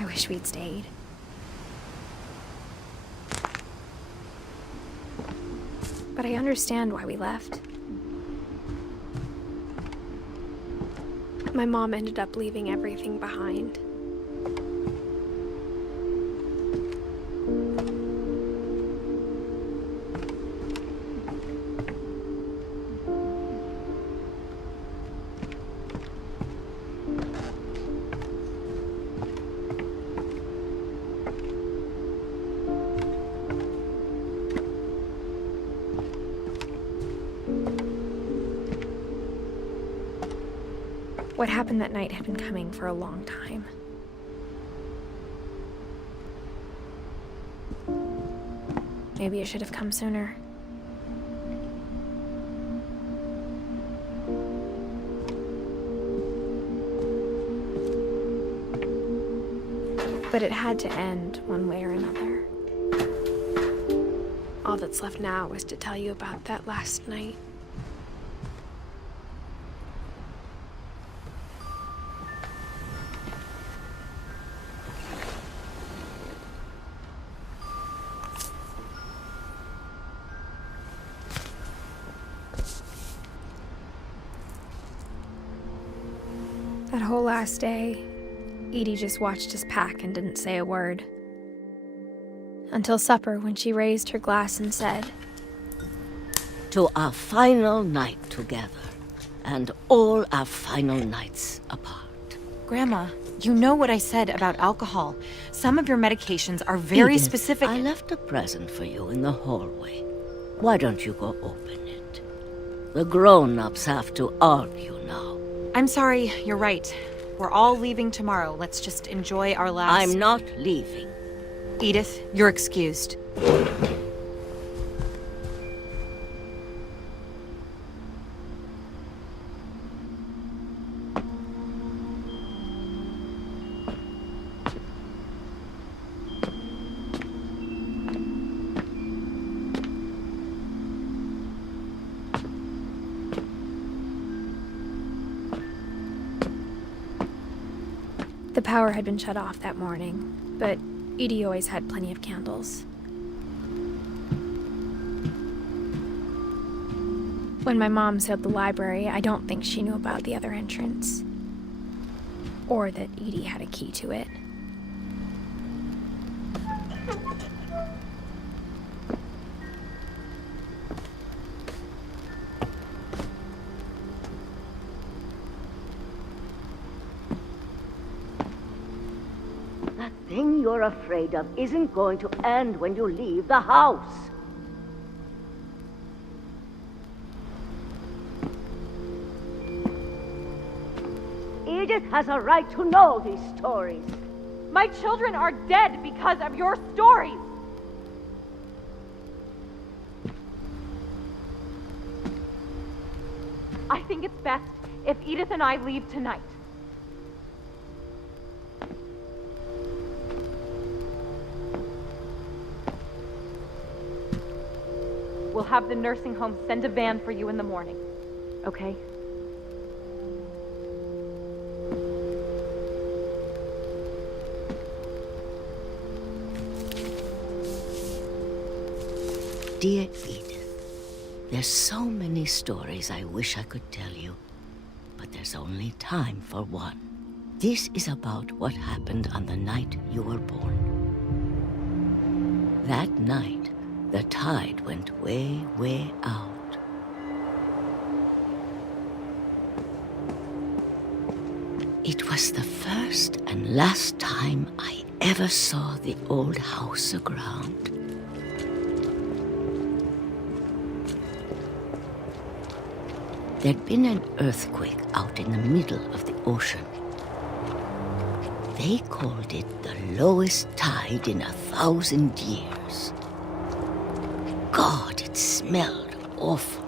I wish we'd stayed. But I understand why we left. My mom ended up leaving everything behind. What happened that night had been coming for a long time. Maybe it should have come sooner. But it had to end one way or another. All that's left now is to tell you about that last night. That whole last day, Edie just watched us pack and didn't say a word. Until supper, when she raised her glass and said, "To our final night together, and all our final nights apart." Grandma, you know what I said about alcohol. Some of your medications are very Edith, specific. I left a present for you in the hallway. Why don't you go open it? The grown-ups have to argue now. I'm sorry, you're right. We're all leaving tomorrow. Let's just enjoy our last... I'm not leaving. Edith, you're excused. The power had been shut off that morning, but Edie always had plenty of candles. When my mom sealed the library, I don't think she knew about the other entrance. Or that Edie had a key to it. That thing you're afraid of isn't going to end when you leave the house. Edith has a right to know these stories. My children are dead because of your stories! I think it's best if Edith and I leave tonight. We'll have the nursing home send a van for you in the morning, okay? Dear Edith, there's so many stories I wish I could tell you, but there's only time for one. This is about what happened on the night you were born. That night, the tide went way, way out. It was the first and last time I ever saw the old house aground. There'd been an earthquake out in the middle of the ocean. They called it the lowest tide in 1,000 years. God, it smelled awful.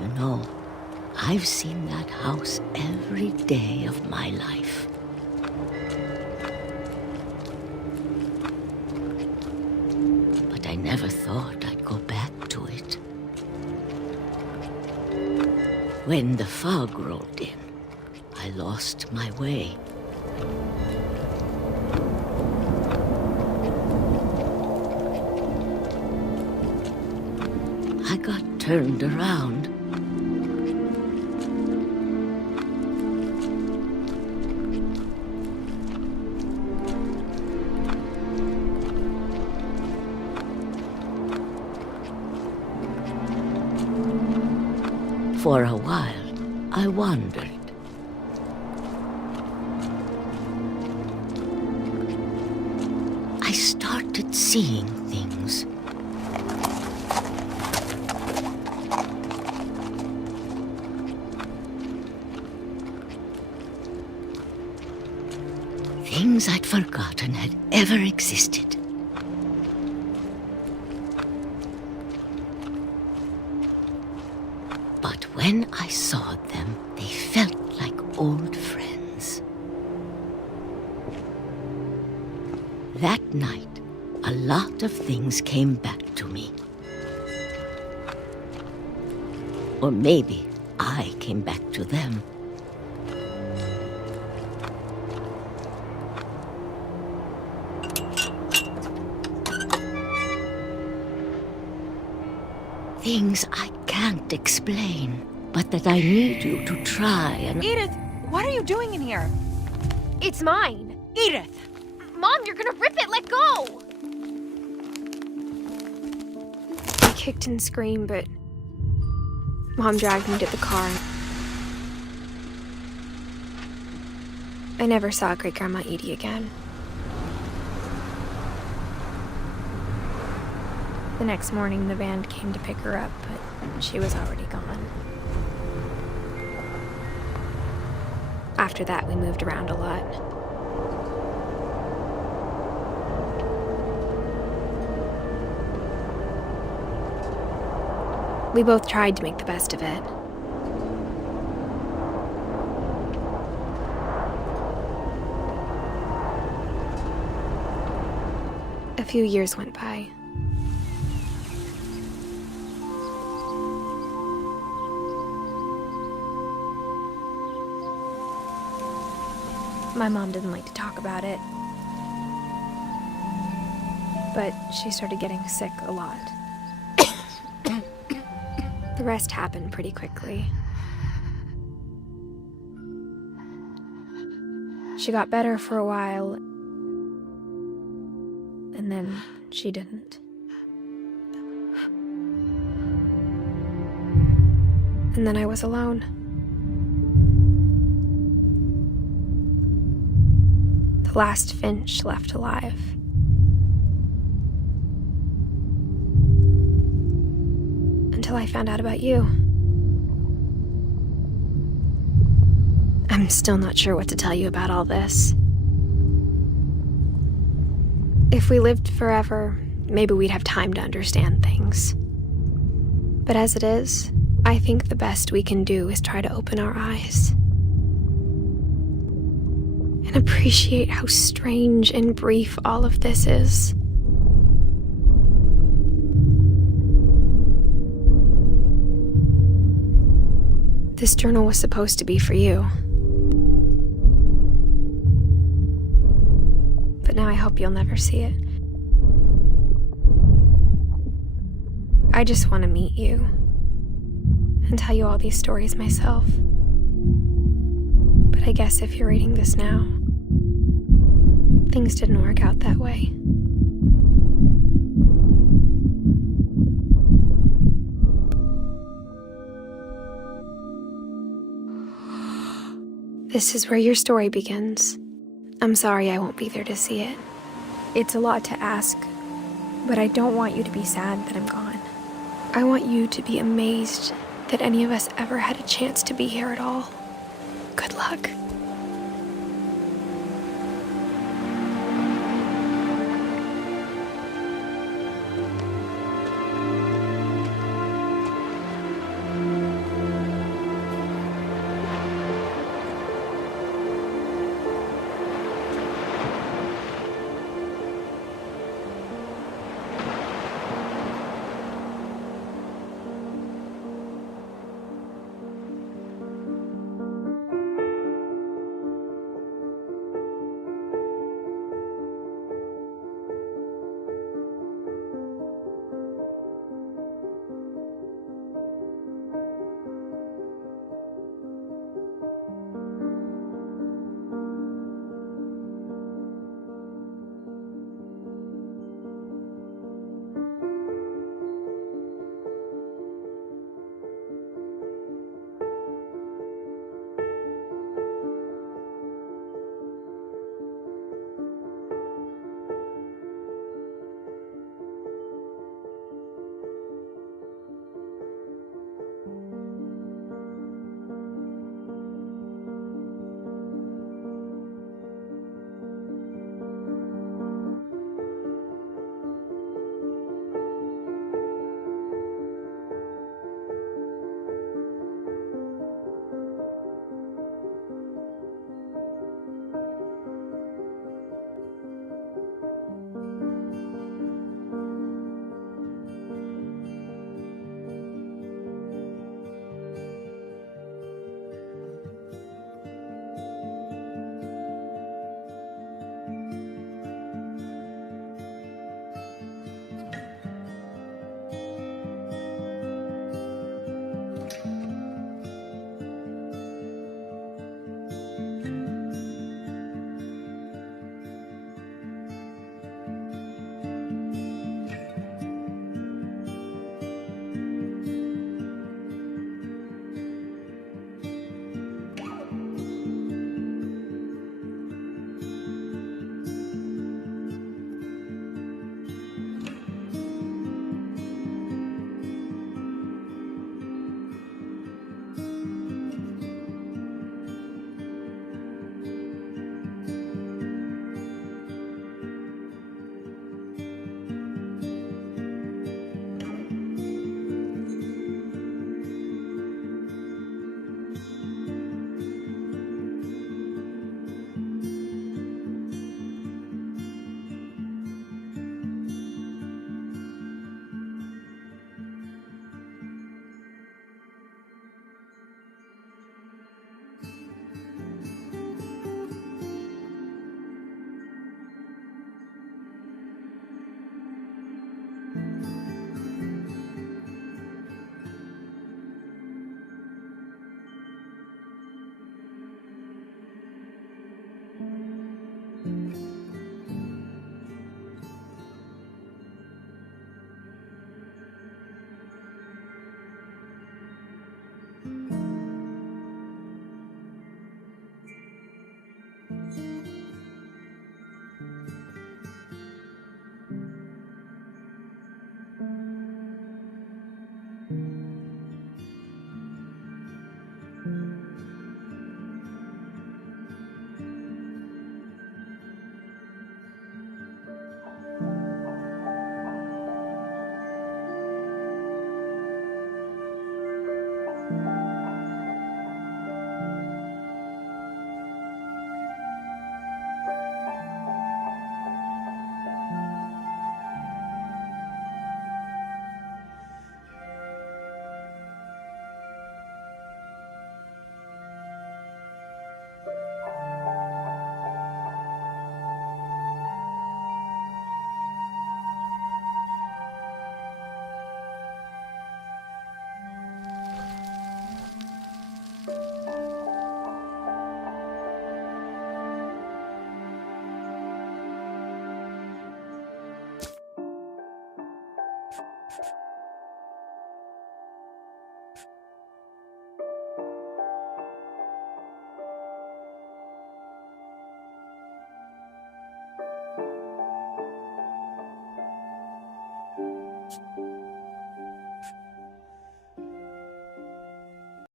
You know, I've seen that house every day of my life. But I never thought I'd go back to it. When the fog rolled in, I lost my way. I got turned around. For a while, I wondered. I started seeing things. Things I'd forgotten had ever existed. But when I saw them, they felt like old friends. That night, a lot of things came back to me. Or maybe I came back to them. Things I can't explain, but that I need you to try and... Edith, what are you doing in here? It's mine. Edith! Mom, you're gonna rip it! Let go! I kicked and screamed, but Mom dragged me to the car. I never saw Great-Grandma Edie again. The next morning, the van came to pick her up, but she was already gone. After that, we moved around a lot. We both tried to make the best of it. A few years went by. My mom didn't like to talk about it, but she started getting sick a lot. The rest happened pretty quickly. She got better for a while, and then she didn't. And then I was alone. The last Finch left alive. Until I found out about you. I'm still not sure what to tell you about all this. If we lived forever, maybe we'd have time to understand things. But as it is, I think the best we can do is try to open our eyes. And appreciate how strange and brief all of this is. This journal was supposed to be for you. But now I hope you'll never see it. I just want to meet you and tell you all these stories myself. But I guess if you're reading this now, things didn't work out that way. This is where your story begins. I'm sorry I won't be there to see it. It's a lot to ask, but I don't want you to be sad that I'm gone. I want you to be amazed that any of us ever had a chance to be here at all. Good luck.